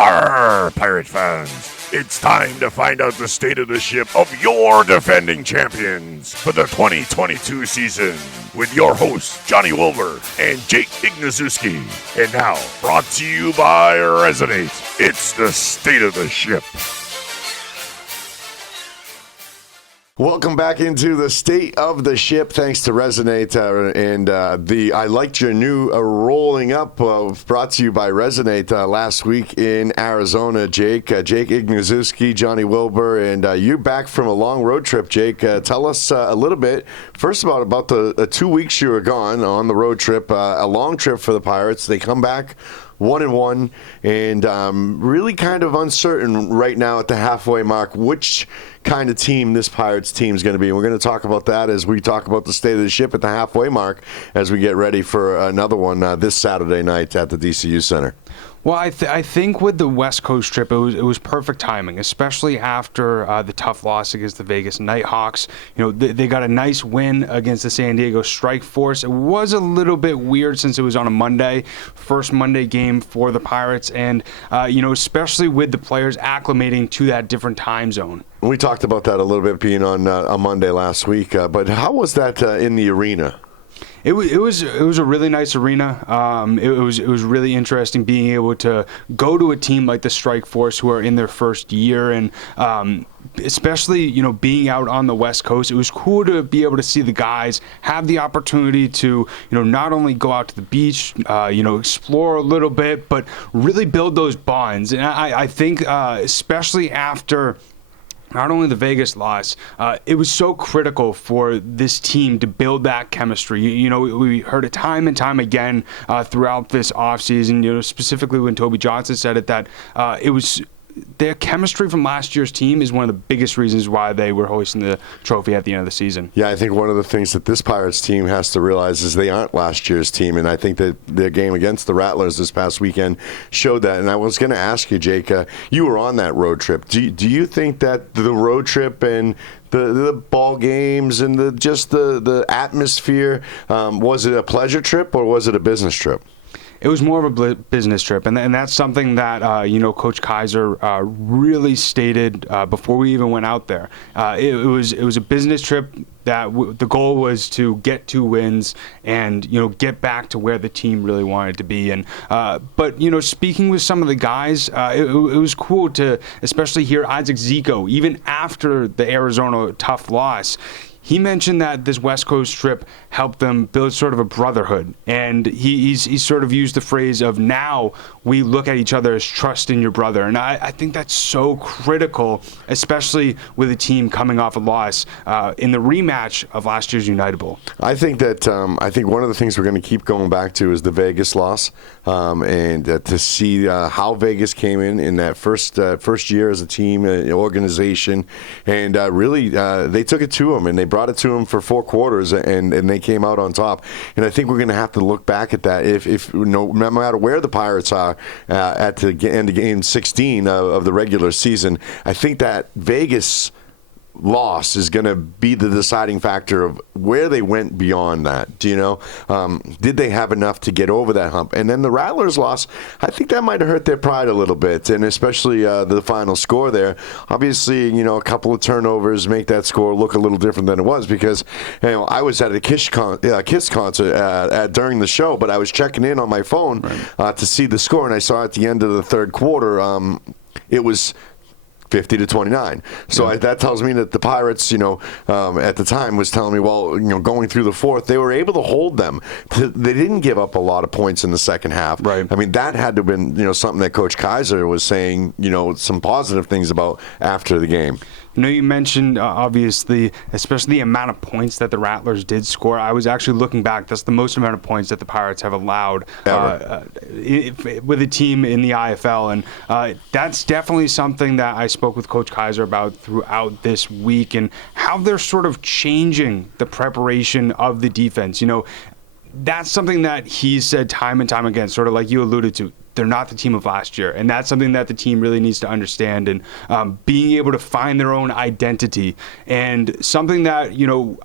Arr, Pirate fans! It's time to find out the state of the ship of your defending champions for the 2022 season with your hosts, Johnny Wilbur and Jake Ignaszewski. And now, brought to you by Resonate, it's the state of the ship. Welcome back into the state of the ship. Thanks to Resonate I liked your new rolling up brought to you by Resonate last week in Arizona. Jake Ignaszewski, Johnny Wilbur, and you're back from a long road trip. Jake, tell us a little bit first about the 2 weeks you were gone on the road trip. A long trip for the Pirates. They come back 1-1, and really kind of uncertain right now at the halfway mark which kind of team this Pirates team is going to be. And we're going to talk about that as we talk about the state of the ship at the halfway mark as we get ready for another one this Saturday night at the DCU Center. Well, I think with the West Coast trip, it was perfect timing, especially after the tough loss against the Vegas Nighthawks. You know, they got a nice win against the San Diego Strike Force. It was a little bit weird since it was on a Monday, first Monday game for the Pirates, and especially with the players acclimating to that different time zone. We talked about that a little bit being on a Monday last week, but how was that in the arena? It was a really nice arena. It was really interesting being able to go to a team like the Strike Force who are in their first year, and especially being out on the West Coast. It was cool to be able to see the guys have the opportunity to not only go out to the beach, explore a little bit, but really build those bonds. And I think especially after not only the Vegas loss, it was so critical for this team to build that chemistry. We heard it time and time again throughout this offseason, specifically when Toby Johnson said it, that it was their chemistry from last year's team is one of the biggest reasons why they were hoisting the trophy at the end of the season. Yeah, I think one of the things that this Pirates team has to realize is they aren't last year's team, and I think that their game against the Rattlers this past weekend showed that. And I was going to ask you, Jake, you were on that road trip. Do you think that the road trip and the ball games and the atmosphere, was it a pleasure trip or was it a business trip? It was more of a business trip, and that's something that Coach Kaiser really stated before we even went out there. It was a business trip that the goal was to get 2 wins and get back to where the team really wanted to be. And but speaking with some of the guys, it was cool to especially hear Isaac Zico even after the Arizona tough loss. He mentioned that this West Coast trip helped them build sort of a brotherhood, and he's sort of used the phrase of now we look at each other as trust in your brother, and I think that's so critical, especially with a team coming off a loss in the rematch of last year's United Bowl. I think that one of the things we're going to keep going back to is the Vegas loss, and to see how Vegas came in that first year as a team, organization, and really they took it to them and they brought it to them for 4 quarters, and they came out on top. And I think we're going to have to look back at that. If no matter where the Pirates are at the end of game 16 of the regular season, I think that Vegas loss is going to be the deciding factor of where they went beyond that. Did they have enough to get over that hump? And then the Rattlers loss, I think that might have hurt their pride a little bit, and especially the final score there. Obviously, a couple of turnovers make that score look a little different than it was, because I was at a Kiss concert during the show, but I was checking in on my phone to see the score, and I saw at the end of the third quarter it was 50-29. So that tells me that the Pirates, at the time was telling me, well, going through the fourth, they were able to hold them. They didn't give up a lot of points in the second half. Right. I mean, that had to have been, something that Coach Kaiser was saying, some positive things about after the game. You mentioned, obviously, especially the amount of points that the Rattlers did score. I was actually looking back. That's the most amount of points that the Pirates have allowed with a team in the IFL. And that's definitely something that I spoke with Coach Kaiser about throughout this week, and how they're sort of changing the preparation of the defense. That's something that he's said time and time again, sort of like you alluded to. they're not the team of last year. And that's something that the team really needs to understand, and being able to find their own identity. And something that,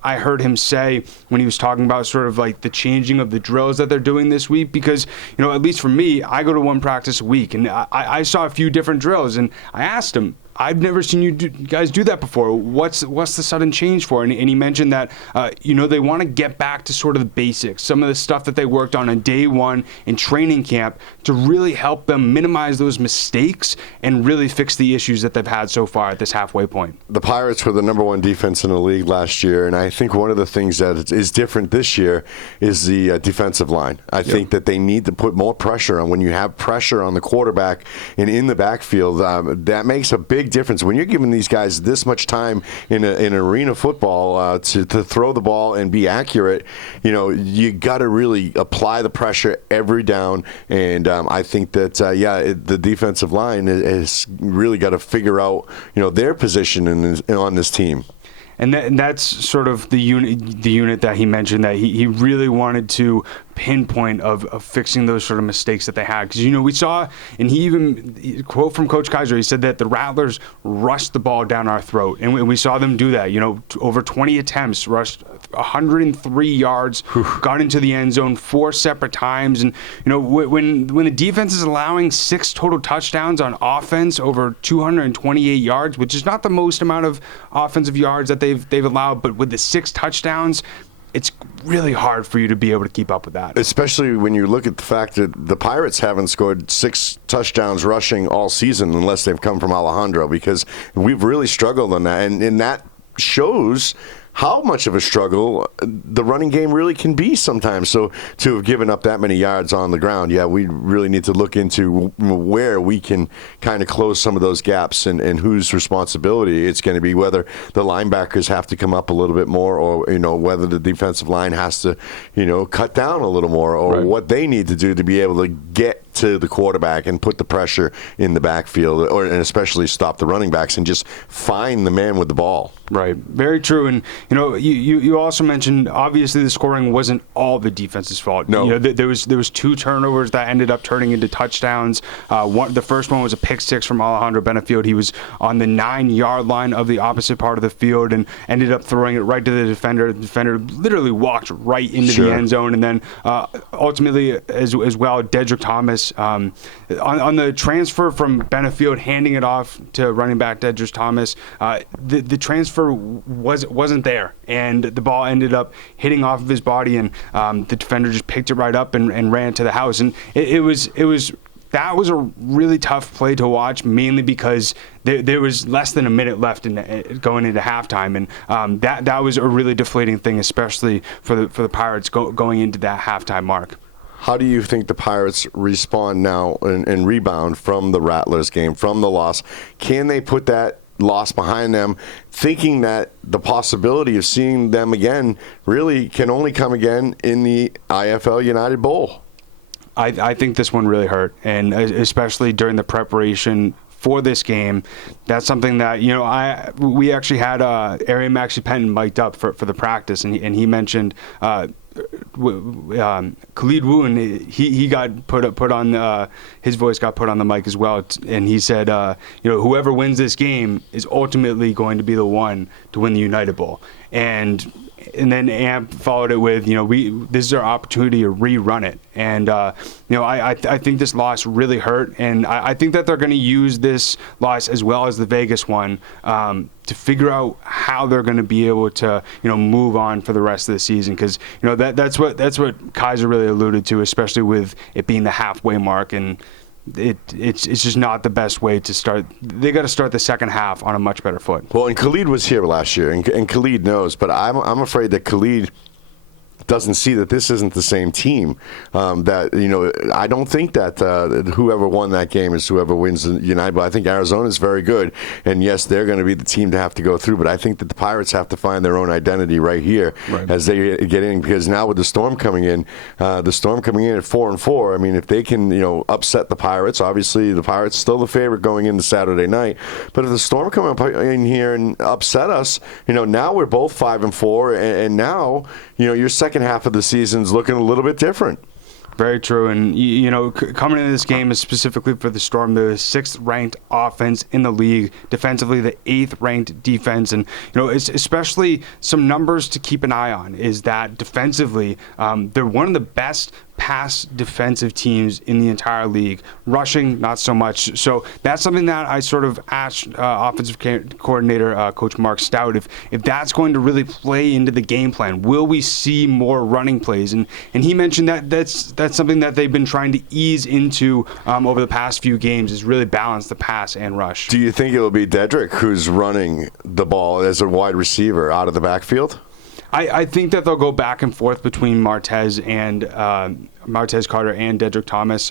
I heard him say when he was talking about sort of like the changing of the drills that they're doing this week, because, at least for me, I go to one practice a week, and I saw a few different drills, and I asked him, I've never seen you guys do that before. What's the sudden change for? And he mentioned that, they want to get back to sort of the basics, some of the stuff that they worked on day one in training camp to really help them minimize those mistakes and really fix the issues that they've had so far at this halfway point. The Pirates were the number one defense in the league last year, and I think one of the things that is different this year is the defensive line. I think that they need to put more pressure on. When you have pressure on the quarterback and in the backfield, that makes a big difference. When you're giving these guys this much time in arena football to throw the ball and be accurate, you got to really apply the pressure every down. And I think that the defensive line has really got to figure out their position on this team. And that's sort of the unit that he mentioned that he really wanted to pinpoint of fixing those sort of mistakes that they had. Because, we saw, and quote from Coach Kaiser, he said that the Rattlers rushed the ball down our throat. And we saw them do that, over 20 attempts, rushed 103 yards, got into the end zone 4 separate times. And, when the defense is allowing 6 total touchdowns on offense over 228 yards, which is not the most amount of offensive yards that they've allowed, but with the 6 touchdowns, it's really hard for you to be able to keep up with that. Especially when you look at the fact that the Pirates haven't scored 6 touchdowns rushing all season unless they've come from Alejandro, because we've really struggled on that. And that shows how much of a struggle the running game really can be sometimes. So to have given up that many yards on the ground, we really need to look into where we can kind of close some of those gaps and whose responsibility it's going to be, whether the linebackers have to come up a little bit more, or, whether the defensive line has to, cut down a little more, or what they need to do to be able to get to the quarterback and put the pressure in the backfield, and especially stop the running backs and just find the man with the ball. Right. Very true. And, you also mentioned, obviously, the scoring wasn't all the defense's fault. No. There was 2 turnovers that ended up turning into touchdowns. The first one was a pick 6 from Alejandro Benefield. He was on the 9-yard line of the opposite part of the field and ended up throwing it right to the defender. The defender literally walked right into the end zone. And then ultimately, as well, Dedrick Thomas, on the transfer from Benefield, handing it off to running back Dedrick Thomas, the transfer wasn't there, and the ball ended up hitting off of his body, and the defender just picked it right up and ran to the house. And that was a really tough play to watch, mainly because there was less than a minute left going into halftime, and that was a really deflating thing, especially for the Pirates going into that halftime mark. How do you think the Pirates respond now and rebound from the Rattlers game, from the loss? Can they put that loss behind them, thinking that the possibility of seeing them again really can only come again in the IFL United Bowl? I think this one really hurt, and especially during the preparation for this game. That's something that, we actually had Arian Maxey Penton mic'd up for the practice, and he mentioned Khalid Wu, and he got put on his voice got put on the mic as well, and he said, whoever wins this game is ultimately going to be the one to win the United Bowl. And then Amp followed it with, this is our opportunity to rerun it. And, I think this loss really hurt. And I think that they're going to use this loss as well as the Vegas one to figure out how they're going to be able to, move on for the rest of the season. Because, that's what Kaiser really alluded to, especially with it being the halfway mark. And it's just not the best way to start. They got to start the second half on a much better foot. Well, and Khalid was here last year, and Khalid knows, but I'm afraid that Khalid doesn't see that this isn't the same team. I don't think that whoever won that game is whoever wins the United. But I think Arizona is very good, and yes, they're going to be the team to have to go through. But I think that the Pirates have to find their own identity right here as they get in, because now with the Storm coming in at 4-4. I mean, if they can upset the Pirates, obviously the Pirates still the favorite going into Saturday night. But if the Storm come up in here and upset us, now we're both 5-4, and now your second half of the season's looking a little bit different. Very true. And, coming into this game, specifically for the Storm, the 6th-ranked offense in the league. Defensively, the 8th-ranked defense. And, it's especially some numbers to keep an eye on is that defensively, they're one of the best pass defensive teams in the entire league. Rushing, not so much. So that's something that I sort of asked offensive coordinator Coach Mark Stout if that's going to really play into the game plan. Will we see more running plays? And he mentioned that that's something that they've been trying to ease into over the past few games, is really balance the pass and rush. Do you think it'll be Dedrick who's running the ball as a wide receiver out of the backfield? I think that they'll go back and forth between Martez Carter and Dedrick Thomas.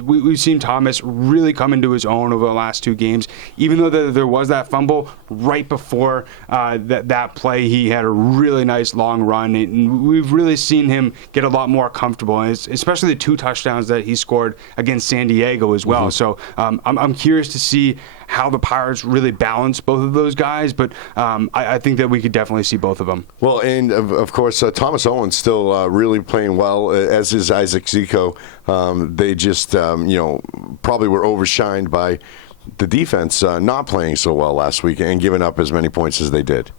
We've seen Thomas really come into his own over the last 2 games. Even though there was that fumble right before that play, he had a really nice long run. And we've really seen him get a lot more comfortable, and especially the 2 touchdowns that he scored against San Diego as well. So I'm curious to see how the Pirates really balance both of those guys, but I think that we could definitely see both of them. Well, and of course, Thomas Owens still really playing well, as is Isaac Zico. They just, probably were overshined by the defense not playing so well last week and giving up as many points as they did.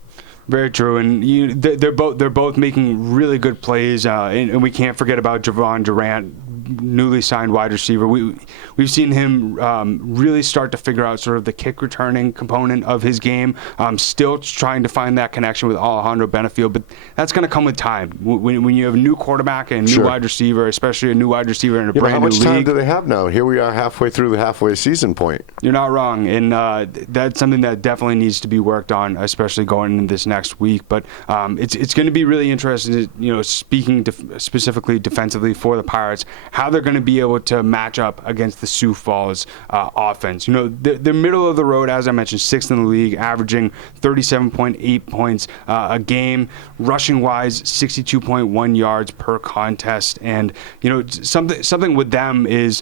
Very true, and they're both making really good plays, and we can't forget about Javon Durant, newly signed wide receiver. We've seen him really start to figure out sort of the kick returning component of his game. Still trying to find that connection with Alejandro Benefield, but that's going to come with time. When you have a new quarterback and a new wide receiver, especially a new wide receiver in a brand new league. How much time do they have now? Here we are halfway through the halfway season point. You're not wrong, and that's something that definitely needs to be worked on, especially going into this next week. But it's going to be really interesting, speaking specifically defensively for the Pirates, how they're going to be able to match up against the Sioux Falls offense. They're middle of the road, as I mentioned, 6th in the league, averaging 37.8 points a game. Rushing-wise, 62.1 yards per contest. And, something with them is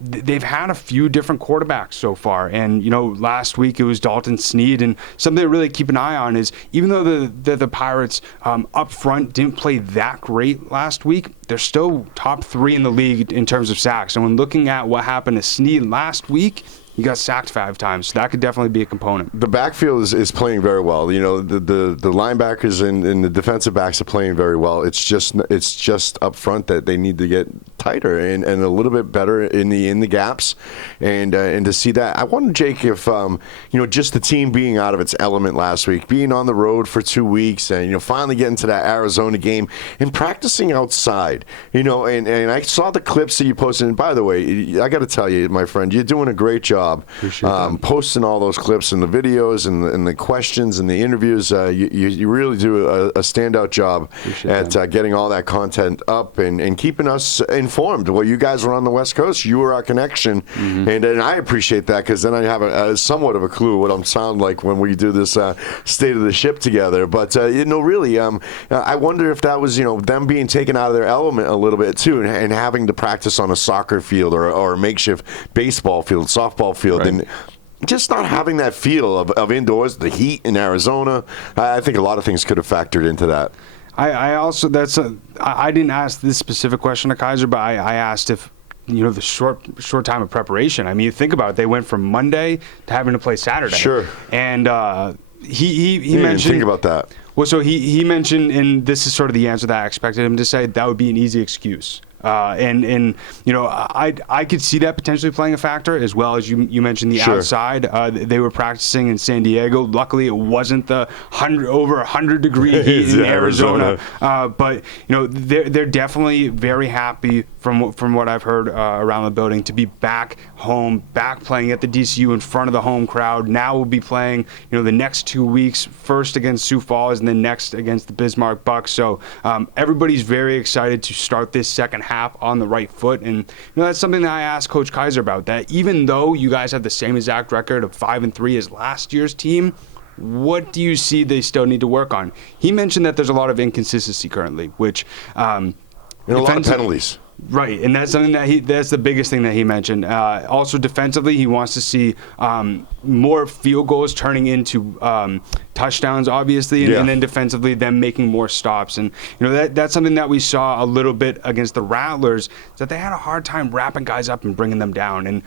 they've had a few different quarterbacks so far. And, last week it was Dalton Snead. And something to really keep an eye on is, even though the Pirates up front didn't play that great last week, they're still top 3 in the league in terms of sacks. And when looking at what happened to Snead last week, he got sacked 5 times, so that could definitely be a component. The backfield is playing very well. The linebackers and the defensive backs are playing very well. It's just up front that they need to get tighter and a little bit better in the gaps, and to see that. I wonder, Jake, if just the team being out of its element last week, being on the road for 2 weeks, and finally getting to that Arizona game and practicing outside. And I saw the clips that you posted. And by the way, I got to tell you, my friend, you're doing a great job. Posting all those clips and the videos and the questions and the interviews. You really do a standout job at getting all that content up and keeping us informed. Well, you guys are on the West Coast. You are our connection, and I appreciate that, because then I have a somewhat of a clue what I'm sound like when we do this state of the ship together. But really, I wonder if that was them being taken out of their element a little bit too, and having to practice on a soccer field or a makeshift baseball field, softball field, right. And just not having that feel of indoors, the heat in Arizona. I think a lot of things could have factored into that. I didn't ask this specific question to Kaiser, but I asked if the short time of preparation. I mean, you think about it, they went from Monday to having to play Saturday. Sure. And he mentioned, think about that. Well, so he mentioned, and this is sort of the answer that I expected him to say, that would be an easy excuse. I could see that potentially playing a factor, as well as you mentioned the outside. They were practicing in San Diego. Luckily, it wasn't the over 100 degree heat in Arizona. But they're definitely very happy from what I've heard around the building to be back home, back playing at the DCU in front of the home crowd. Now we'll be playing the next 2 weeks, first against Sioux Falls and then next against the Bismarck Bucks. So everybody's very excited to start this second half on the right foot, and that's something that I asked Coach Kaiser about, that even though you guys have the same exact record of 5-3 as last year's team, what do you see they still need to work on? He mentioned that there's a lot of inconsistency currently, which and a lot of penalties. Right, and that's something that's the biggest thing that he mentioned. Also defensively, he wants to see more field goals turning into touchdowns, obviously, and then defensively, them making more stops. And that's something that we saw a little bit against the Rattlers, is that they had a hard time wrapping guys up and bringing them down. And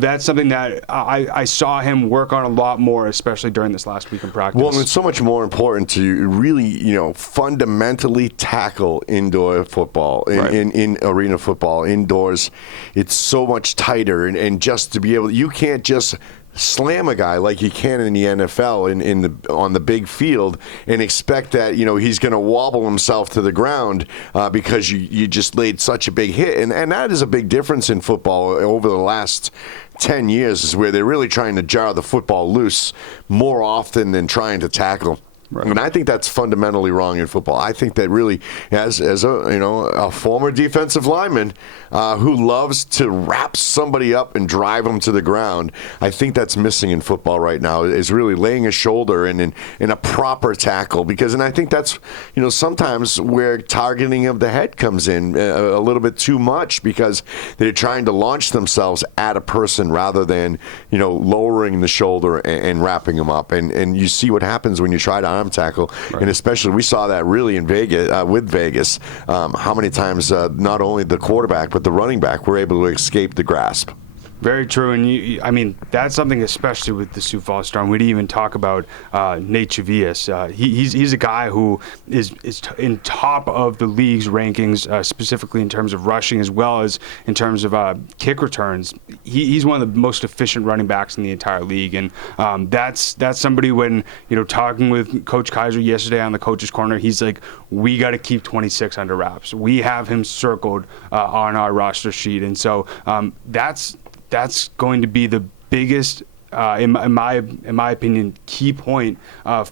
that's something that I saw him work on a lot more, especially during this last week in practice. Well, it's so much more important to really, fundamentally tackle indoor football, in arena football, indoors. It's so much tighter, and just to be able, you can't just slam a guy like you can in the NFL on the big field and expect that he's going to wobble himself to the ground because you just laid such a big hit, and that is a big difference in football over the last 10 years, is where they're really trying to jar the football loose more often than trying to tackle. Right. And I think that's fundamentally wrong in football. I think that really, as a former defensive lineman who loves to wrap somebody up and drive them to the ground, I think that's missing in football right now, is really laying a shoulder in a proper tackle. And I think that's sometimes where targeting of the head comes in a little bit too much, because they're trying to launch themselves at a person rather than lowering the shoulder and wrapping them up. And you see what happens when you try to arm tackle, right. And especially we saw that really in Vegas with Vegas. How many times not only the quarterback but the running back were able to escape the grasp. Very true, and that's something especially with the Sioux Falls Storm. We didn't even talk about Nate Chavias. He's a guy who is in top of the league's rankings, specifically in terms of rushing as well as in terms of kick returns. He's one of the most efficient running backs in the entire league, and that's somebody when talking with Coach Kaiser yesterday on the Coach's Corner, he's like, we got to keep 26 under wraps. We have him circled on our roster sheet, and so that's going to be the biggest, in my opinion, key point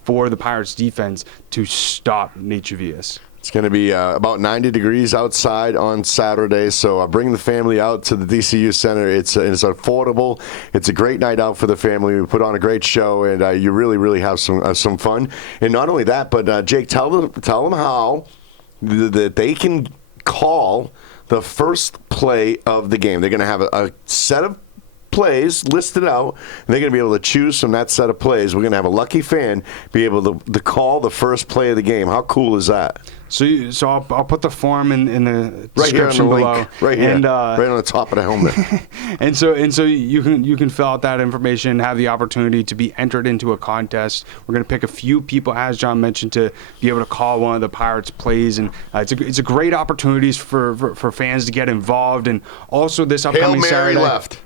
for the Pirates defense to stop Nate Chavias. It's going to be about 90 degrees outside on Saturday, so bring the family out to the DCU Center. It's affordable. It's a great night out for the family. We put on a great show, and you really, really have some fun. And not only that, but Jake, tell them how that they can call the first play of the game. They're going to have a set of plays listed out, and they're going to be able to choose from that set of plays. We're going to have a lucky fan be able to call the first play of the game. How cool is that? So I'll put the form in the description below. Link, right here, right on the top of the helmet. and so you can fill out that information, have the opportunity to be entered into a contest. We're going to pick a few people, as John mentioned, to be able to call one of the Pirates plays, and it's a great opportunity for fans to get involved. And also this upcoming Saturday, left.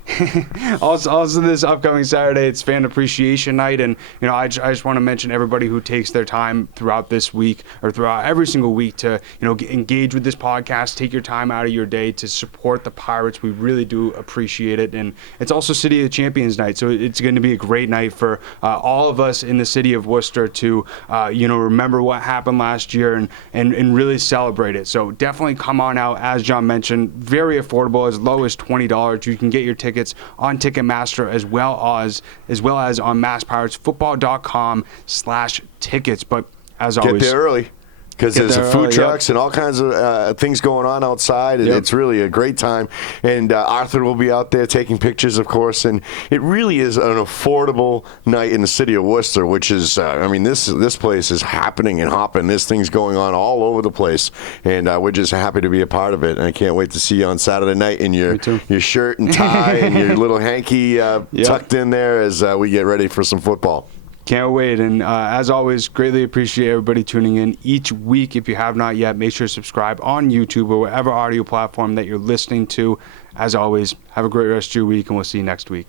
also this upcoming Saturday, it's Fan Appreciation Night, and I just want to mention everybody who takes their time throughout this week or throughout every single week to engage with this podcast, take your time out of your day to support the Pirates. We really do appreciate it, and it's also City of the Champions night, so it's going to be a great night for all of us in the city of Worcester to remember what happened last year and really celebrate it. So definitely come on out. As John mentioned, very affordable, as low as $20. You can get your tickets on Ticketmaster as well as on masspiratsfootball.com/tickets. But as always, get there early. Because there's food trucks and all kinds of things going on outside, and it's really a great time. And Arthur will be out there taking pictures, of course. And it really is an affordable night in the city of Worcester, which is, this place is happening and hopping. This thing's going on all over the place, and we're just happy to be a part of it. And I can't wait to see you on Saturday night in your shirt and tie and your little hanky tucked in there as we get ready for some football. Can't wait. And as always, greatly appreciate everybody tuning in each week. If you have not yet, make sure to subscribe on YouTube or whatever audio platform that you're listening to. As always, have a great rest of your week, and we'll see you next week.